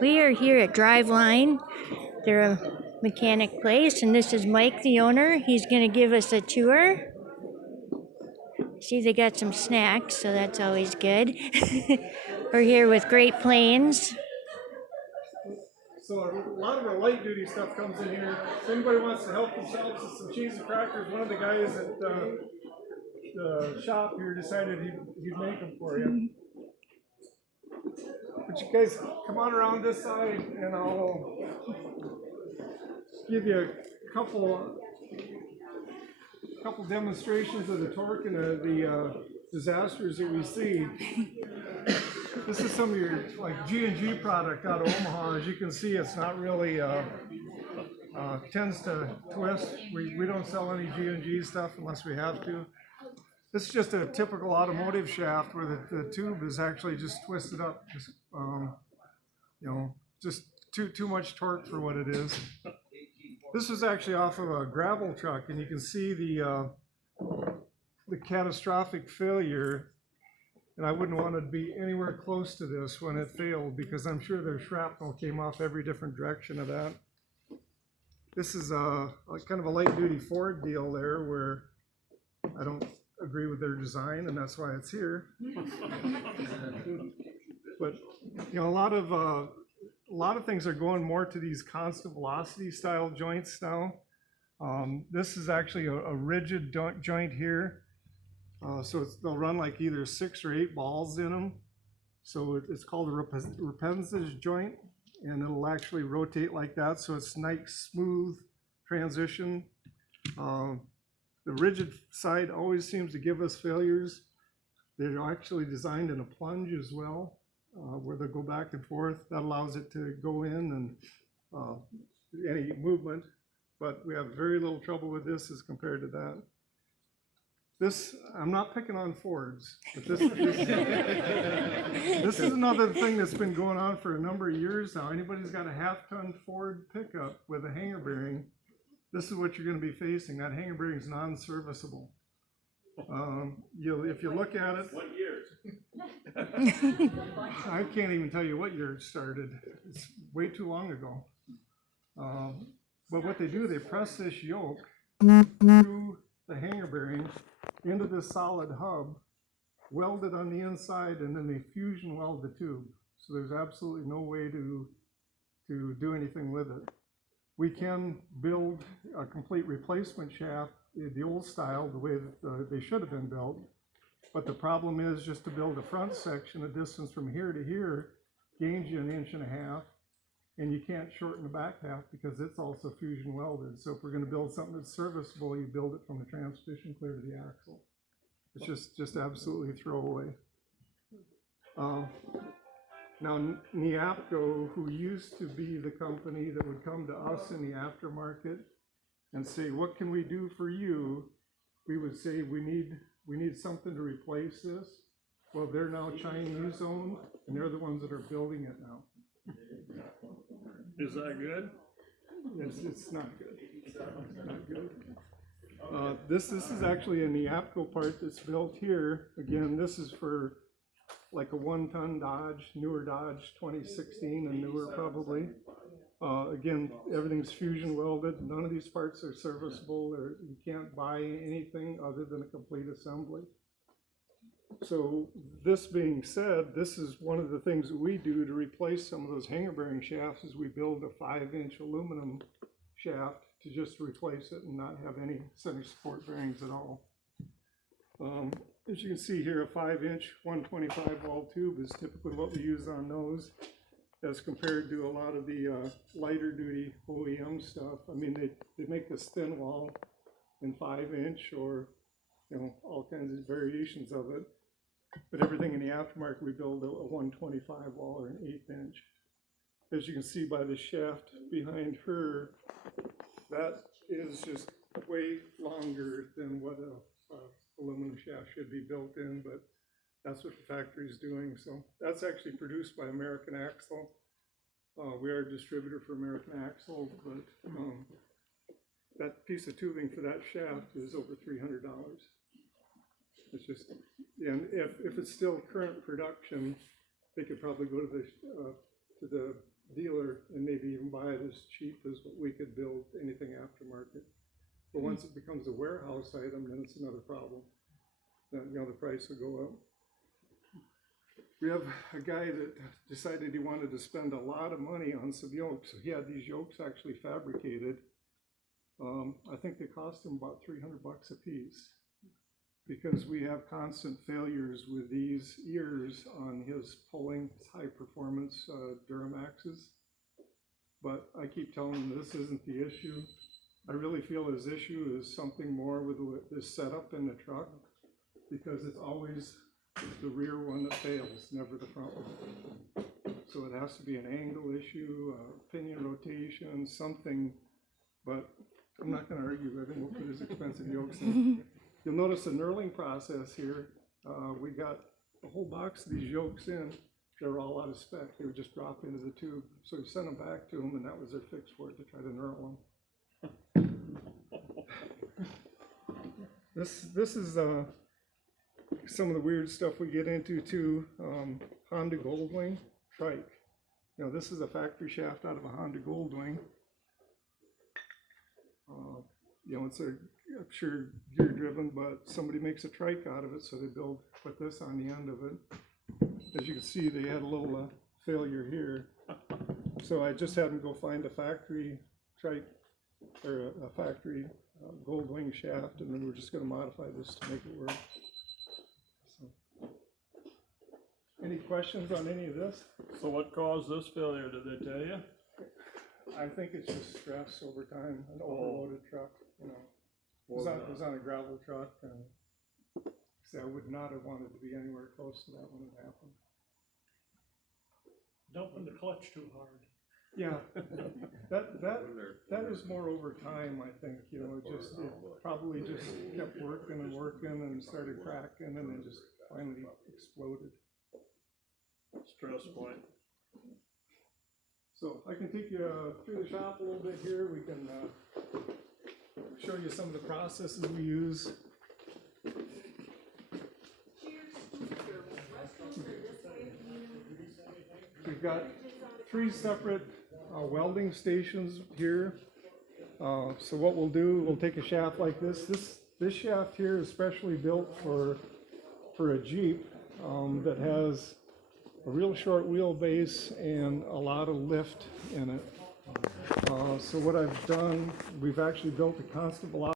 We are here at Driveline. They're a mechanic place, and this is Mike, the owner. He's going to give us a tour. See, they got some snacks, so that's always good. We're here with Great Plains. So a lot of our light duty stuff comes in here. If anybody wants to help themselves with some cheese and crackers, one of the guys at the shop here decided he'd make them for you. But you guys come on around this side and I'll give you a couple demonstrations of the torque and the disasters that we see. This is some of your like G&G product out of Omaha. As you can see, it's not really tends to twist. We don't sell any G&G stuff unless we have to. This is just a typical automotive shaft where the tube is actually just twisted up, just just too much torque for what it is. This is actually off of a gravel truck, and you can see the catastrophic failure. And I wouldn't want to be anywhere close to this when it failed, because I'm sure their shrapnel came off every different direction of that. This is kind of a light duty Ford deal there, where I don't agree with their design, and that's why it's here. But a lot of things are going more to these constant velocity style joints now. This is actually a rigid joint here. So they'll run like either 6 or 8 balls in them. So it's called a Rapenzage joint, and it'll actually rotate like that. So it's nice, smooth transition. The rigid side always seems to give us failures. They're actually designed in a plunge as well, where they go back and forth. That allows it to go in and any movement. But we have very little trouble with this as compared to that. This, I'm not picking on Fords, but this is another thing that's been going on for a number of years now. Anybody's got a half-ton Ford pickup with a hanger bearing, this is what you're going to be facing. That hanger bearing is non-serviceable. If you look at it, what year? I can't even tell you what year it started. It's way too long ago. But what they do, they press this yoke through the hanger bearing into this solid hub, weld it on the inside, and then they fusion weld the tube. So there's absolutely no way to do anything with it. We can build a complete replacement shaft, the old style, the way that they should have been built. But the problem is, just to build a front section, a distance from here to here gains you 1.5 inches, and you can't shorten the back half because it's also fusion welded. So if we're going to build something that's serviceable, you build it from the transmission clear to the axle. It's just absolutely throwaway. Now, Neapco, who used to be the company that would come to us in the aftermarket and say, what can we do for you? We would say, we need something to replace this. Well, they're now Chinese owned, and they're the ones that are building it now. Is that good? It's not good. It's not good. This is actually a Neapco part that's built here. Again, this is for like a 1-ton Dodge, newer Dodge 2016 and newer probably. Again, everything's fusion welded. None of these parts are serviceable, or you can't buy anything other than a complete assembly. So this being said, this is one of the things that we do to replace some of those hanger bearing shafts, is we build a 5-inch aluminum shaft to just replace it and not have any center support bearings at all. As you can see here, a 5-inch 125 wall tube is typically what we use on those, as compared to a lot of the lighter duty OEM stuff. I mean, they make this thin wall in 5-inch, or all kinds of variations of it. But everything in the aftermarket, we build a 125 wall or an 1/8 inch. As you can see by the shaft behind her, that is just way longer than what a aluminum shaft should be built in, but that's what the factory is doing. So that's actually produced by American Axle. We are a distributor for American Axle, but that piece of tubing for that shaft is over $300. It's just, and if it's still current production, they could probably go to the But once it becomes a warehouse item, then it's another problem. Then, the price will go up. We have a guy that decided he wanted to spend a lot of money on some yokes. So he had these yokes actually fabricated. I think they cost him about $300 a piece, because we have constant failures with these ears on his pulling, his high performance Duramaxes. But I keep telling him this isn't the issue. I really feel his issue is something more with this setup in the truck, because it's always the rear one that fails, never the front one. So it has to be an angle issue, pinion rotation, something, but I'm not going to argue with him. We'll put his expensive yokes in. You'll notice the knurling process here. We got a whole box of these yokes in. They were all out of spec. They would just drop into the tube. So we sent them back to them, and that was their fix for it, to try to knurl them. This is some of the weird stuff we get into too. Honda Goldwing trike. This is a factory shaft out of a Honda Goldwing. It's I'm sure gear driven, but somebody makes a trike out of it, so they put this on the end of it. As you can see, they had a little failure here. So I just had them go find a factory trike, or a factory Goldwing shaft, and then we're just going to modify this to make it work. So, any questions on any of this? So what caused this failure, did they tell you? I think it's just stress over time, an overloaded truck, It was on a gravel truck, and see, I would not have wanted to be anywhere close to that when it happened. Dumping the clutch too hard. Yeah, that is more over time, I think, it probably just kept working and started cracking, and then just finally exploded. Stress point. So I can take you through the shop a little bit here. We can show you some of the processes we use. We've got 3 separate welding stations here. So what we'll do, we'll take a shaft like this. This shaft here is specially built for a Jeep that has a real short wheelbase and a lot of lift in it. So what I've done, we've actually built a constant velocity